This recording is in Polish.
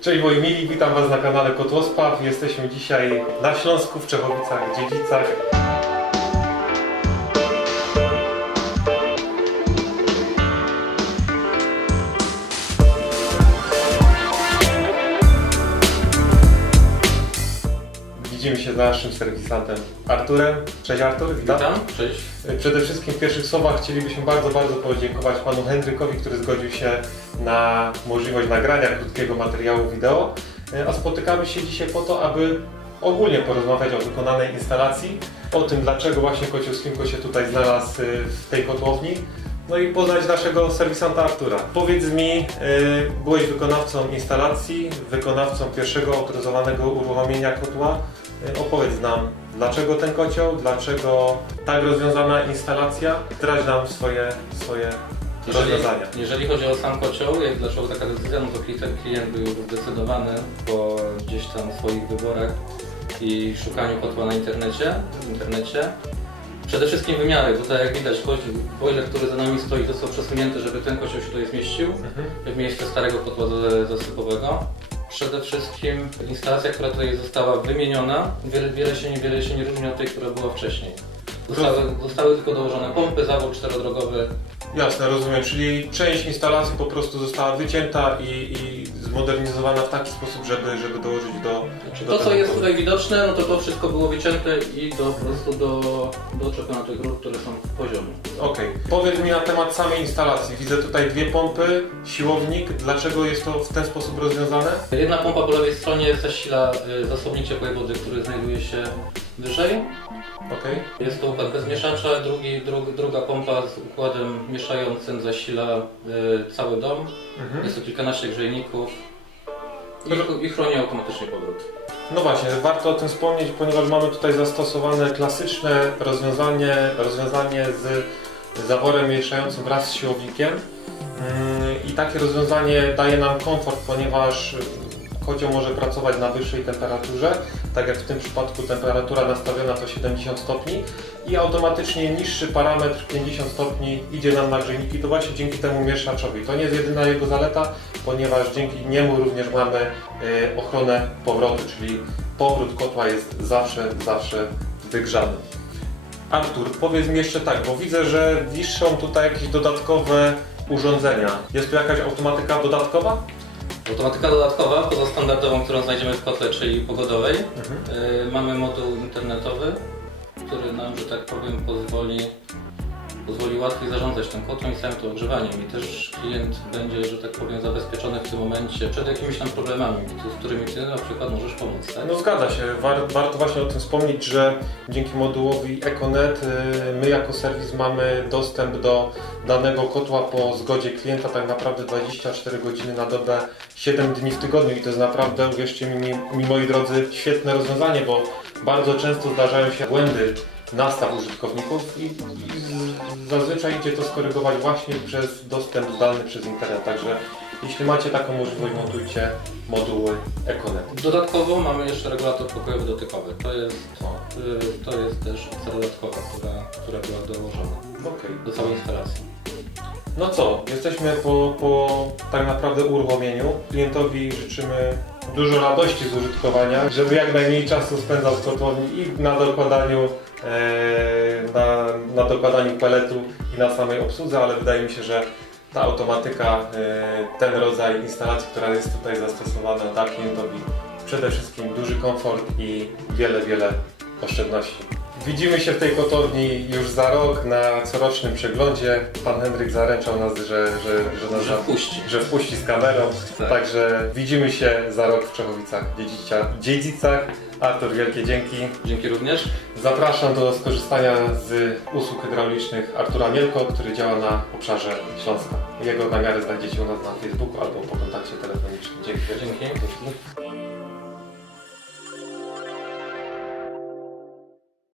Cześć moi mili, witam Was na kanale Kotłospaw. Jesteśmy dzisiaj na Śląsku, w Czechowicach, Dziedzicach. Widzimy się z naszym serwisantem Arturem. Cześć Artur, witam. Witam, cześć. Przede wszystkim w pierwszych słowach chcielibyśmy bardzo, bardzo podziękować panu Henrykowi, który zgodził się na możliwość nagrania krótkiego materiału wideo. E, A spotykamy się dzisiaj po to, aby ogólnie porozmawiać o wykonanej instalacji, o tym dlaczego właśnie Kociowskinko się tutaj znalazł e, w tej kotłowni. No i poznać naszego serwisanta Artura. Powiedz mi, e, byłeś wykonawcą instalacji, wykonawcą pierwszego autoryzowanego uruchomienia kotła. Opowiedz nam, dlaczego ten kocioł, dlaczego tak rozwiązana instalacja. Zdradź nam swoje, swoje Jeżeli, rozwiązania. jeżeli chodzi o sam kocioł, jak dlaczego taka decyzja, no to klient, klient był już zdecydowany po gdzieś tam swoich wyborach i szukaniu kotła na internecie, w internecie. Przede wszystkim wymiary, bo tak jak widać, boiler, który za nami stoi, został przesunięty, żeby ten kocioł się tutaj zmieścił w miejsce starego kotła za- zasypowego. Przede wszystkim instalacja, która tutaj została wymieniona, wiele, wiele, się, nie- wiele się nie różni od tej, która była wcześniej. Zostały, zostały tylko dołożone pompy, zawór czterodrogowy, Jasne, rozumiem, czyli część instalacji po prostu została wycięta i, i zmodernizowana w taki sposób, żeby, żeby dołożyć do... Do to co tego jest tutaj widoczne, no to to wszystko było wycięte i do, po prostu do, do przekonatych rur, które są w poziomie. Okej. Powiedz mi na temat samej instalacji. Widzę tutaj dwie pompy, siłownik. Dlaczego jest to w ten sposób rozwiązane? Jedna pompa po lewej stronie zasila y, zasobnik ciepłej wody, który znajduje się wyżej. Okej. Jest to układ bez mieszacza, drugi, dru, druga pompa z układem mieszającym zasila y, cały dom. Mhm. Jest to kilkanaście grzejników i, i chroni automatycznie powrót. No właśnie, warto o tym wspomnieć, ponieważ mamy tutaj zastosowane klasyczne rozwiązanie, rozwiązanie z zaworem mieszającym wraz z siłownikiem. Mm, I takie rozwiązanie daje nam komfort, ponieważ kocioł może pracować na wyższej temperaturze, tak jak w tym przypadku temperatura nastawiona to 70 stopni i automatycznie niższy parametr 50 stopni idzie nam na grzejniki, to właśnie dzięki temu mieszaczowi. To nie jest jedyna jego zaleta, ponieważ dzięki niemu również mamy e, ochronę powrotu, czyli powrót kotła jest zawsze, zawsze wygrzany. Artur, powiedz mi jeszcze tak, bo widzę, że wiszą tutaj jakieś dodatkowe urządzenia. Jest tu jakaś automatyka dodatkowa? Automatyka dodatkowa, poza standardową, którą znajdziemy w kotle, czyli pogodowej, y, mamy moduł internetowy, który nam, że tak powiem, pozwoli, pozwoli łatwiej zarządzać tym kotlem i całym to ogrzewaniem. I też klient będzie, że tak powiem, zabezpieczony w tym momencie przed jakimiś tam problemami, z którymi ty na przykład możesz pomóc. Tak? No zgadza się. War, warto właśnie o tym wspomnieć, że dzięki modułowi EcoNet y, my jako serwis mamy dostęp do danego kotła po zgodzie klienta tak naprawdę 24 godziny na dobę, 7 dni w tygodniu i to jest naprawdę, uwierzcie mi, mi moi drodzy, świetne rozwiązanie, bo bardzo często zdarzają się błędy nastaw użytkowników i, i zazwyczaj idzie to skorygować właśnie przez dostęp zdalny przez internet, także jeśli macie taką możliwość, montujcie moduły EcoNet. Dodatkowo mamy jeszcze regulator pokojowy dotykowy. To jest, y, to jest też opcja dodatkowa, która, która była dołożona Okej. do całej instalacji. No co, jesteśmy po, po tak naprawdę uruchomieniu. Klientowi życzymy dużo radości z użytkowania, żeby jak najmniej czasu spędzał w kotłowni i na dokładaniu, e, na, na dokładaniu peletu i na samej obsłudze, ale wydaje mi się, że ta automatyka, e, ten rodzaj instalacji, która jest tutaj zastosowana, da klientowi przede wszystkim duży komfort i wiele, wiele oszczędności. Widzimy się w tej kotowni już za rok na corocznym przeglądzie. Pan Henryk zaręczał nas, że, że, że nas Że wpuści. że wpuści z kamerą. Tak. Także widzimy się za rok w Czechowicach, Dziedzicia, Dziedzicach. Artur, wielkie dzięki. Dzięki również. Zapraszam do skorzystania z usług hydraulicznych Artura Mielko, który działa na obszarze Śląska. Jego namiary znajdziecie u nas na Facebooku albo po kontakcie telefonicznym. Dzięki. Dzięki.